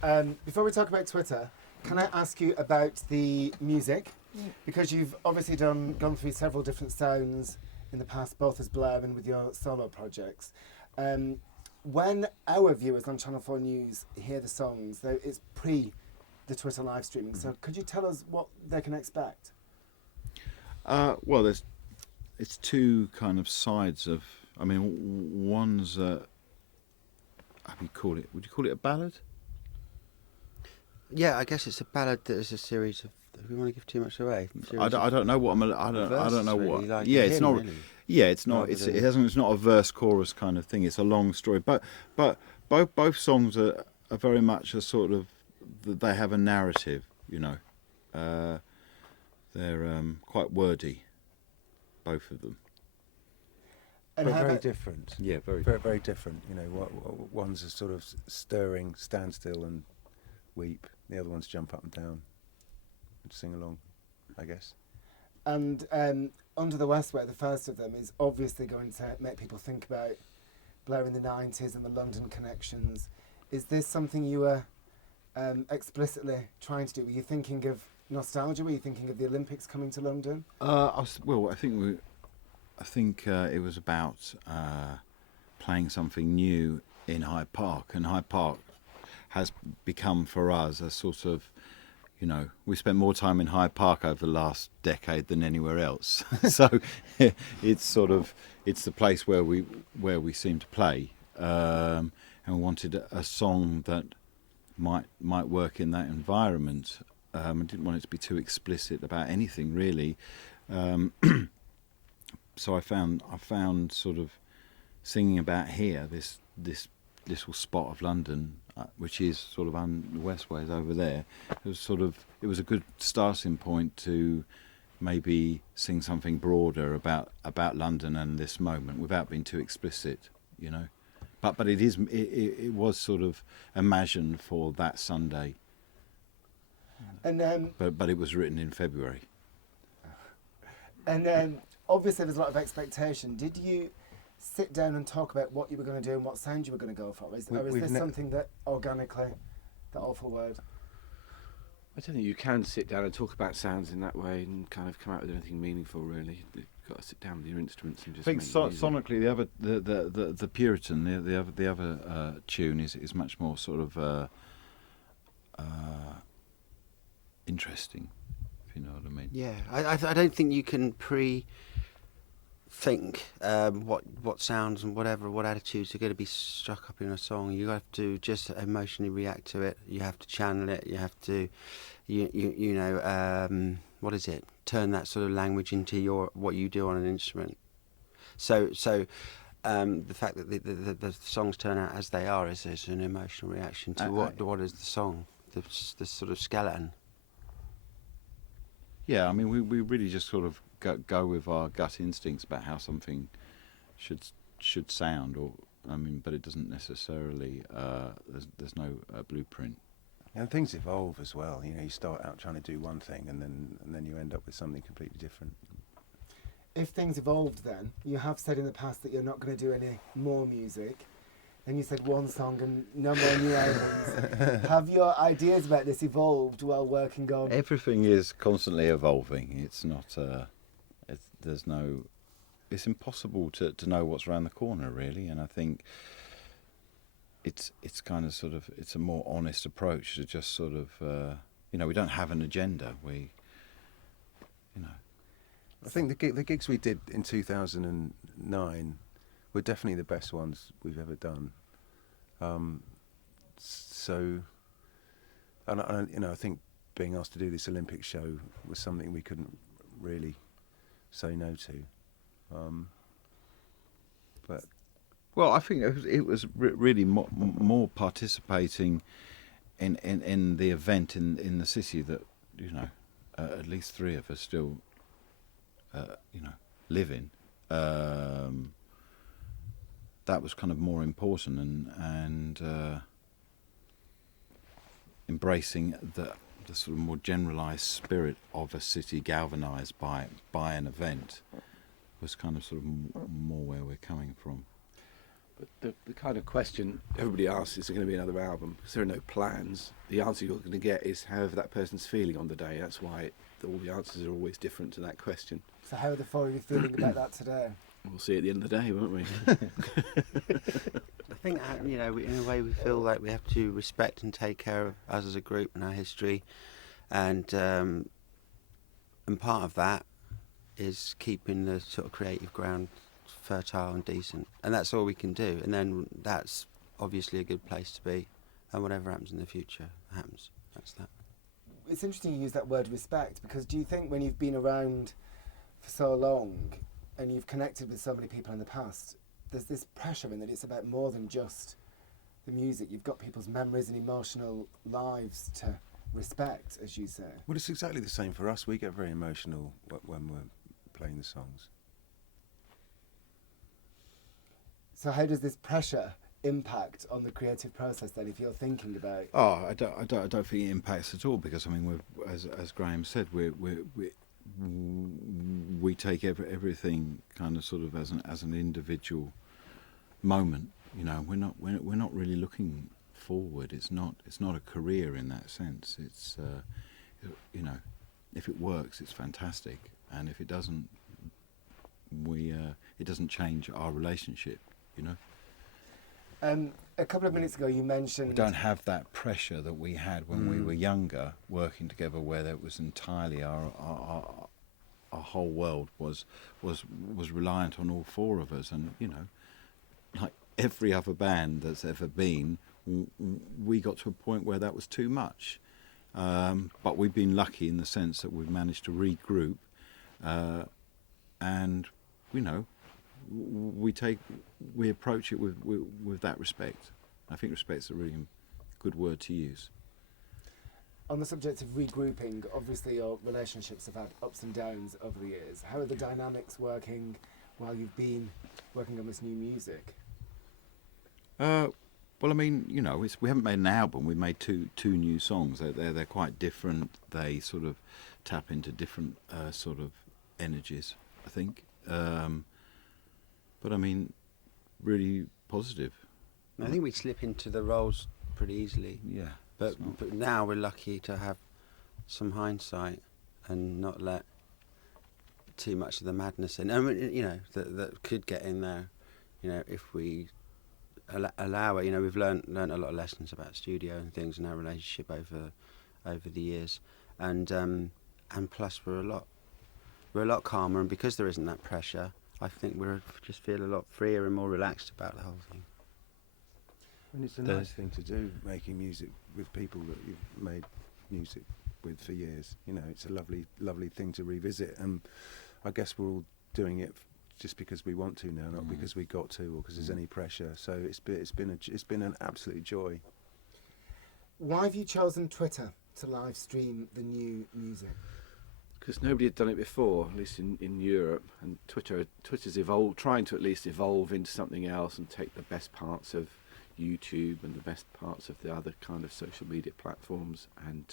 Before we talk about Twitter, can I ask you about the music? Because you've obviously gone through several different sounds in the past, both as Blair and with your solo projects. When our viewers on Channel 4 News hear the songs, though it's pre the Twitter live streaming, so could you tell us what they can expect? Well, it's two kind of sides of. I mean, one's would you call it a ballad? Yeah, I guess it's a ballad that is a series of. We want to give too much away. I don't know what I don't know really, what. like yeah, hymn, it's not. Really. Yeah, it's not. Rather It's not a verse chorus kind of thing. It's a long story. But both songs are very much a sort of. They have a narrative. You know, they're quite wordy. Both of them. And But how very about- different. Yeah, Very different. You know, one's a sort of stirring, stand still and weep. The other one's jump up and down and sing along, I guess. And Under the Westway, the first of them, is obviously going to make people think about Blair in the 90s and the London connections. Is this something you were explicitly trying to do? Were you thinking of nostalgia? Were you thinking of the Olympics coming to London? I think it was about playing something new in Hyde Park, and Hyde Park has become for us a sort of, you know, we spent more time in Hyde Park over the last decade than anywhere else. So it's the place where we seem to play, and we wanted a song that might work in that environment. I didn't want it to be too explicit about anything really. So I found sort of singing about here, this little spot of London, which is sort of the Westway is over there. It was a good starting point to maybe sing something broader about London and this moment without being too explicit, you know. But it was sort of imagined for that Sunday. And But it was written in February. and obviously there's a lot of expectation. Did you sit down and talk about what you were going to do and what sound you were going to go for? Or is this something that organically, that awful word? I don't think you can sit down and talk about sounds in that way and kind of come out with anything meaningful. Really, you've got to sit down with your instruments and just. I think make music. sonically, the Puritan, the other tune is much more sort of interesting, if you know what I mean. Yeah, I don't think you can think what sounds and what attitudes are going to be struck up in a song. You have to just emotionally react to it. You have to channel it. You have to, you know, what is it? Turn that sort of language into what you do on an instrument. So the fact that the songs turn out as they are is an emotional reaction to what is the song, the sort of skeleton. Yeah, I mean, we really just sort of go with our gut instincts about how something should sound, or I mean, but it doesn't necessarily. There's no blueprint. And things evolve as well. You know, you start out trying to do one thing, and then you end up with something completely different. If things evolved then, you have said in the past that you're not going to do any more music. Then you said one song and no more new albums. Have your ideas about this evolved while working on? Everything is constantly evolving. It's not. It's impossible to know what's around the corner, really. And I think it's kind of sort of it's a more honest approach to just sort of we don't have an agenda. I think the gigs we did in 2009 were definitely the best ones we've ever done. So, and I think being asked to do this Olympic show was something we couldn't really say no to. But well, I think it was really more participating in the event in the city that at least three of us still live in. That was kind of more important, and embracing the sort of more generalised spirit of a city galvanised by an event was kind of sort of more where we're coming from. But the kind of question everybody asks, is there going to be another album? Because there are no plans. The answer you're going to get is however that person's feeling on the day. That's why all the answers are always different to that question. So how are the four of you feeling about that today? We'll see at the end of the day, won't we? I think, you know, in a way we feel like we have to respect and take care of us as a group and our history, and part of that is keeping the sort of creative ground fertile and decent, and that's all we can do. And then that's obviously a good place to be, and whatever happens in the future happens. That's that. It's interesting you use that word respect, because do you think when you've been around for so long and you've connected with so many people in the past, there's this pressure in that it's about more than just the music? You've got people's memories and emotional lives to respect, as you say. Well, it's exactly the same for us. We get very emotional when we're playing the songs. So how does this pressure impact on the creative process then, if you're thinking about? Oh, I don't think it impacts at all, because I mean, we're, as Graham said, we take everything kind of sort of as an individual moment. You know, we're not really looking forward. It's not a career in that sense. It's you know, if it works, it's fantastic, and if it doesn't, it doesn't change our relationship. You know. A couple of minutes ago you mentioned... We don't have that pressure that we had when we were younger, working together, where that was entirely our whole world was reliant on all four of us. And, you know, like every other band that's ever been, we got to a point where that was too much. But we've been lucky in the sense that we've managed to regroup, and, you know, we approach it with that respect. I think respect's a really good word to use. On the subject of regrouping, obviously your relationships have had ups and downs over the years. How are the dynamics working while you've been working on this new music? Well, I mean, you know, we haven't made an album. We've made two new songs. They're quite different. They sort of tap into different sort of energies, I think. But I mean, really positive. I think we slip into the roles pretty easily. Yeah. But now we're lucky to have some hindsight and not let too much of the madness in. I mean, you know, that could get in there, you know, if we allow it. You know, we've learnt a lot of lessons about studio and things in our relationship over the years, and plus we're a lot calmer, and because there isn't that pressure, I think we just feel a lot freer and more relaxed about the whole thing. And it's a nice thing to do, making music with people that you've made music with for years. You know, it's a lovely thing to revisit, and I guess we're all doing it just because we want to now, not because we got to or because there's any pressure. So it's been an absolute joy. Why have you chosen Twitter to live stream the new music? Because nobody had done it before, at least in Europe, and Twitter's evolved, trying to at least evolve into something else and take the best parts of YouTube and the best parts of the other kind of social media platforms, and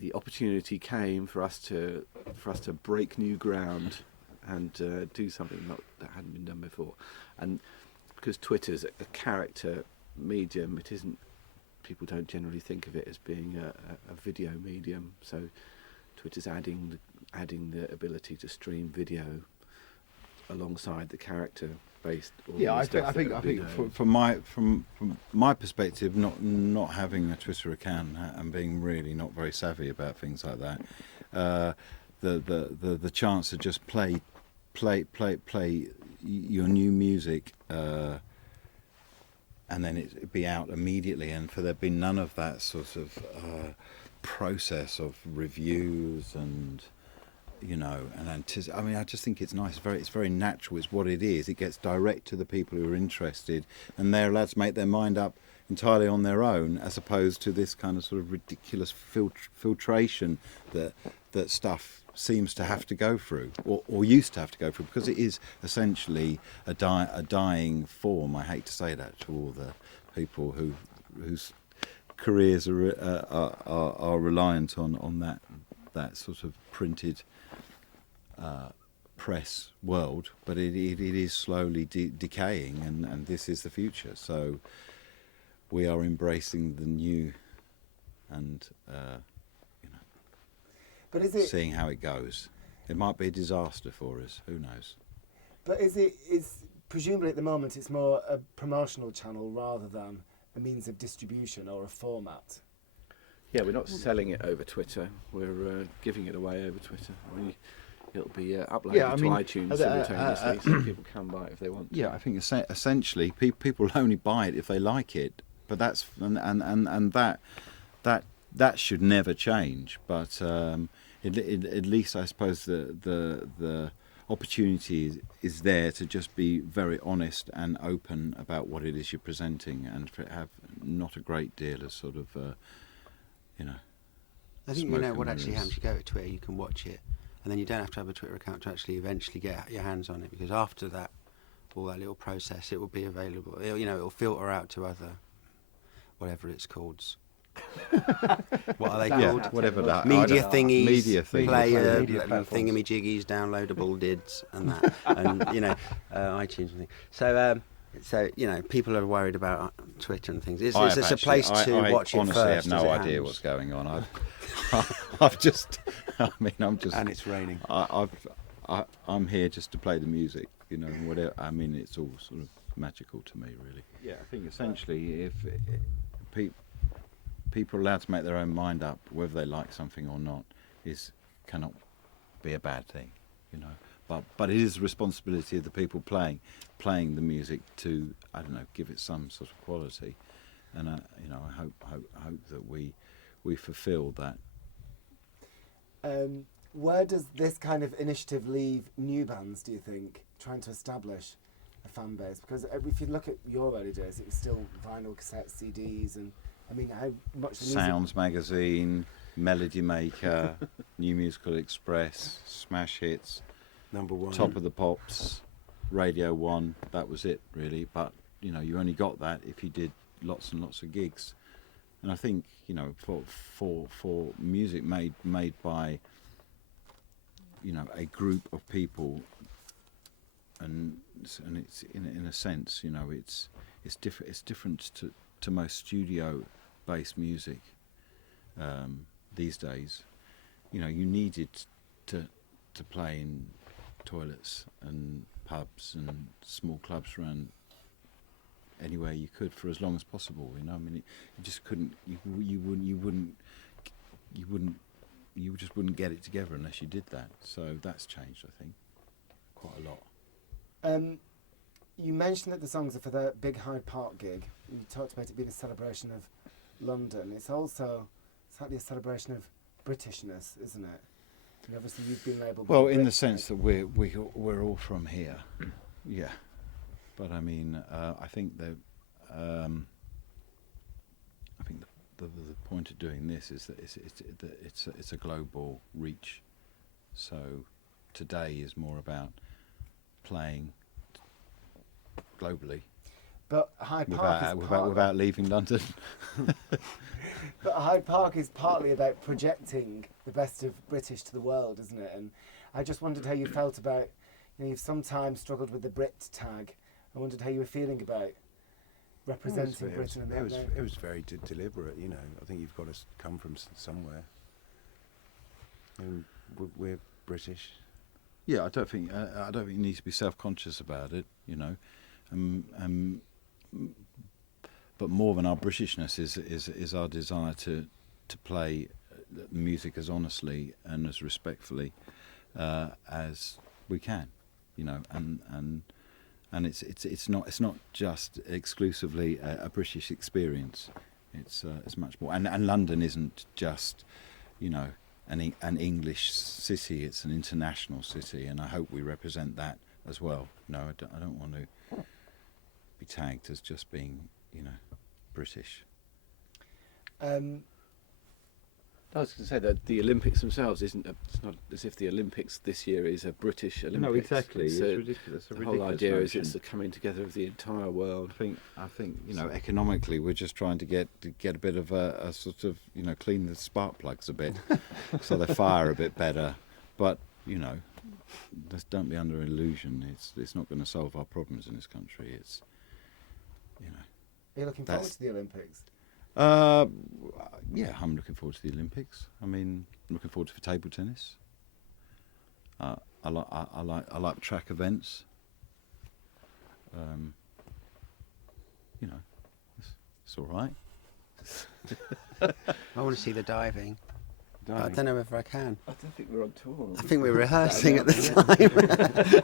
the opportunity came for us to break new ground and do something that hadn't been done before. And because Twitter's a character medium, it isn't. People don't generally think of it as being a video medium, so Twitter's adding the ability to stream video alongside the character-based. Yeah, I think from my perspective, not having a Twitter account and being really not very savvy about things like that, the chance to just play your new music, and then it be out immediately, and for there be none of that sort of process of reviews and, you know, and I mean, I just think it's nice. It's very natural. It's what it is. It gets direct to the people who are interested, and they're allowed to make their mind up entirely on their own, as opposed to this kind of sort of ridiculous filtration that stuff seems to have to go through, or used to have to go through, because it is essentially a dying form. I hate to say that to all the people whose careers are reliant on that sort of printed press world, but it is slowly decaying, and this is the future. So we are embracing the new, and But is it? seeing how it goes. It might be a disaster for us. Who knows? But is presumably at the moment it's more a promotional channel rather than a means of distribution or a format. Yeah, we're not selling it over Twitter. We're giving it away over Twitter. It'll be uploaded to iTunes simultaneously, so people can buy it if they want to. Yeah, I think essentially people only buy it if they like it. But that's and that should never change. But at least I suppose the opportunity is there to just be very honest and open about what it is you're presenting, and have not a great deal of sort of I think smoke what and actually mirrors. happens. You go to Twitter, you can watch it, and then you don't have to have a Twitter account to actually eventually get your hands on it, because after that, all that little process, it will be available. It'll filter out to other, whatever it's called. What are they Yeah, called? whatever that. Media I don't- thingies, Media thingies. player, Media platforms. thingamajiggies, downloadable dids, and that, and iTunes and things. So people are worried about Twitter and things. It's a place to watch it honestly first. have no as it idea happens. what's going on. I'm just. And it's raining. I'm here just to play the music, whatever. I mean, it's all sort of magical to me, really. Yeah, I think essentially, if people are allowed to make their own mind up, whether they like something or not, cannot be a bad thing, But it is the responsibility of the people playing the music to, I don't know, give it some sort of quality, and I hope that we fulfil that. Where does this kind of initiative leave new bands, do you think, trying to establish a fan base? Because if you look at your early days, it was still vinyl, cassette, CDs, and I mean, how much the music... Sounds Magazine, Melody Maker, New Musical Express, Smash Hits, Number one. Top of the Pops, Radio 1, that was it, really. But, you only got that if you did lots and lots of gigs. And I think, for music made by, a group of people, and it's in a sense, it's different to most studio-based music these days. You needed to play in toilets and pubs and small clubs around anywhere you could for as long as possible. I mean, you just couldn't. You just wouldn't get it together unless you did that. So that's changed, I think, quite a lot. You mentioned that the songs are for the big Hyde Park gig. You talked about it being a celebration of London. It's also slightly a celebration of Britishness, isn't it? And obviously you've been labelled... Well, Brit, in the sense that we're all from here, yeah. But I mean, I think that the point of doing this is that it's a global reach. So today is more about playing globally But Hyde Park is without leaving London. But Hyde Park is partly about projecting the best of British to the world, isn't it? And I just wondered how you felt about, you've sometimes struggled with the Brit tag. I wondered how you were feeling about representing Britain. It was very deliberate, I think you've got to come from somewhere. And we're British. Yeah, I don't think you need to be self-conscious about it, but more than our Britishness is our desire to play music as honestly and as respectfully as we can, and it's not just exclusively a British experience. It's much more, and London isn't just an English city. It's an international city, and I hope we represent that as well. No, I don't want to be tagged as just being British. I was going to say that the Olympics themselves it's not as if the Olympics this year is a British Olympics. No, exactly. It's ridiculous. The whole idea is it's the coming together of the entire world. I think economically we're just trying to get a bit of a sort of clean the spark plugs a bit so they fire a bit better. But don't be under illusion. It's not going to solve our problems in this country. It's, you know. Are you looking forward That's- to the Olympics? Yeah, I'm looking forward to the Olympics. I mean, I'm looking forward to table tennis. I like track events. You know, it's all right. I want to see the diving. I don't know if I can. I don't think we're on tour. I think we're rehearsing at the time.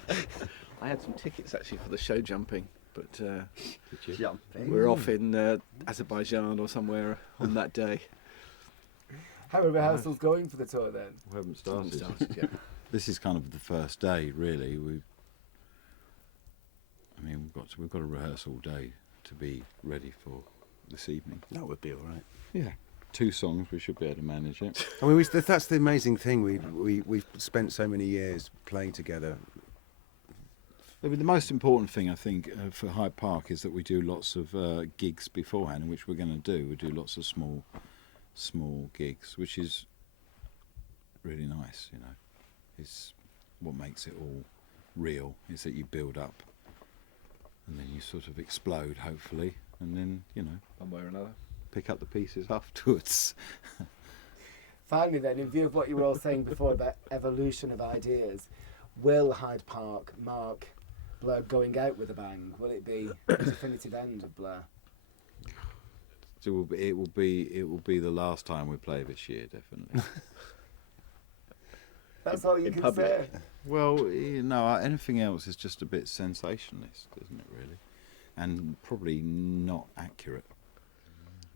I had some tickets actually for the show jumping, but Jumping. we're off in Azerbaijan or somewhere on that day. How are rehearsals going for the tour then? We haven't Started, started. yeah. This is kind of the first day, really. We've got to rehearse all day to be ready for this evening. That would be all right. Yeah, 2 songs. We should be able to manage it. I mean, that's the amazing thing. We've spent so many years playing together. But the most important thing, I think, for Hyde Park is that we do lots of gigs beforehand, which we're going to do. We do lots of small gigs, which is really nice, you know. It's what makes it all real, is that you build up and then you sort of explode, hopefully, and then, you know, One way or another. pick up the pieces afterwards. Finally then, in view of what you were all saying before about evolution of ideas, will Hyde Park mark Blur going out with a bang? Will it be the definitive end of Blur? So it will be the last time we play this year, definitely. That's all you In can public. say. Well, you know, anything else is just a bit sensationalist, isn't it, really? And probably not accurate.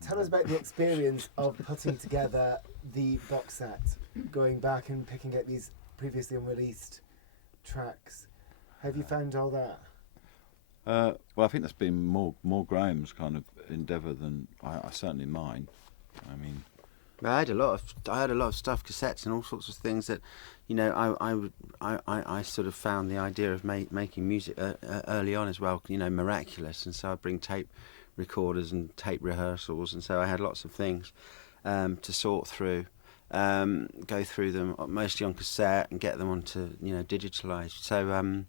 Tell us about the experience of putting together the box set, going back and picking out these previously unreleased tracks. Have you found all that? Well, I think that's been more Graham's kind of endeavour than I certainly mine. I mean, I had a lot of stuff, cassettes and all sorts of things that, you know, I sort of found the idea of making music early on as well, you know, miraculous, and so I bring tape recorders and tape rehearsals, and so I had lots of things to sort through, go through them mostly on cassette and get them onto, you know, digitalised. So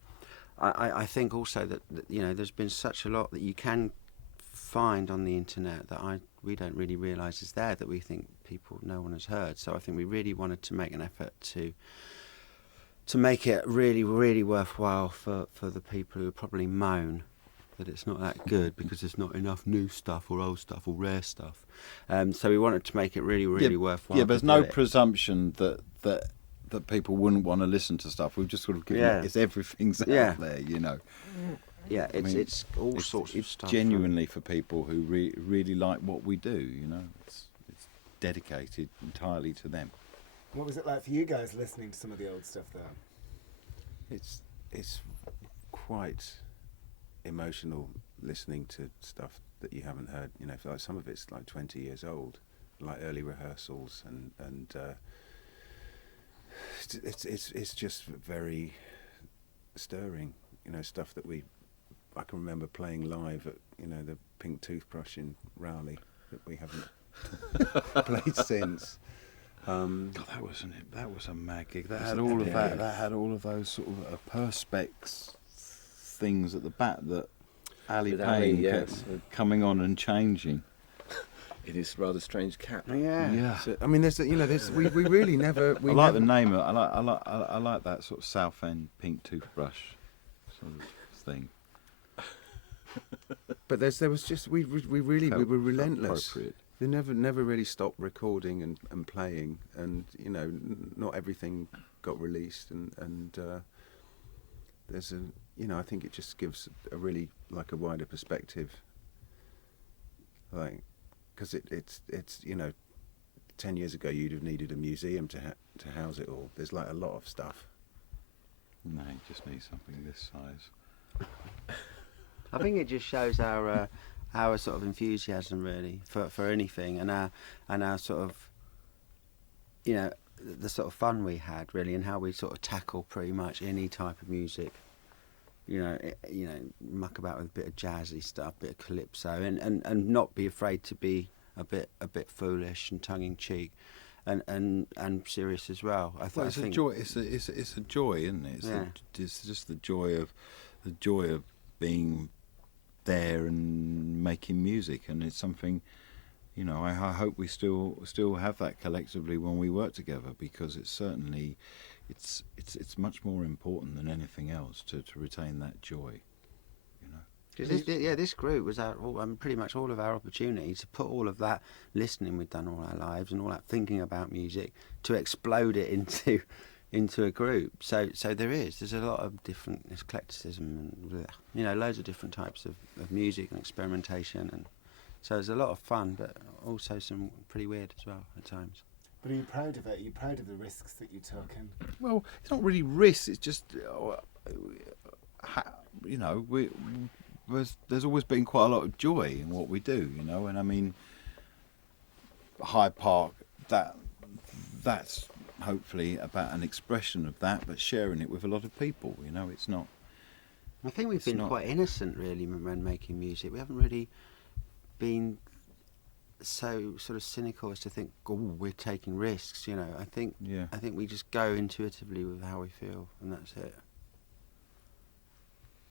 I think also that, you know, there's been such a lot that you can find on the internet that we don't really realise is there, that we think no one has heard. So I think we really wanted to make an effort to make it really, really worthwhile for the people who probably moan that it's not that good because there's not enough new stuff or old stuff or rare stuff. So we wanted to make it really, really worthwhile. yeah, there's to no do it. presumption that people wouldn't want to listen to stuff. We've just sort of given Yeah. it's everything's Yeah. out there, you know. Yeah, I mean, it's all sorts of it's stuff. genuinely for people who really like what we do, you know. It's dedicated entirely to them. What was it like for you guys listening to some of the old stuff there? It's quite emotional listening to stuff that you haven't heard. You know, like some of it's like 20 years old, like early rehearsals, and it's just very stirring. You know, stuff that I can remember playing live at, you know, the Pink Toothbrush in Rowley that we haven't played since. God, that was a mad gig. That had all of that. That had all of those sort of perspex things at the back that Ali With Ali, Payne yes. kept coming on and changing. In his rather strange cap. Yeah. So, I mean, we really never. I like the name of it. I like that sort of South End Pink Toothbrush sort of thing. But there was just we were relentless. Appropriate. They never really stopped recording and playing, and you know, not everything got released, and there's a, you know, I think it just gives a really like a wider perspective, like, because it's you know, 10 years ago you'd have needed a museum to house it all. There's like a lot of stuff. No, you just need something this size. I think it just shows our sort of enthusiasm really for anything, and our sort of, you know, the sort of fun we had really, and how we sort of tackle pretty much any type of music. You know, muck about with a bit of jazzy stuff, a bit of calypso, and not be afraid to be a bit foolish and tongue in cheek. and serious as well. I Well, it's think a joy. It's a joy, isn't it? It's just the joy of being there and making music, and it's something. You know, I hope we still have that collectively when we work together, because it's certainly it's much more important than anything else to retain that joy. You know. Because this group was pretty much all of our opportunity to put all of that listening we've done all our lives and all that thinking about music to explode it into a group. So there's a lot of different, there's eclecticism and loads of different types of music and experimentation, and so it's a lot of fun, but also some pretty weird as well at times. But are you proud of it? Are you proud of the risks that you took? And Well, it's not really risks. It's just there's always been quite a lot of joy in what we do, you know. And I mean, Hyde Park, that's hopefully about an expression of that, but sharing it with a lot of people. You know, it's not. I think we've been quite innocent, really, when making music. We haven't really been so sort of cynical as to think, oh, we're taking risks. You know, I think we just go intuitively with how we feel, and that's it.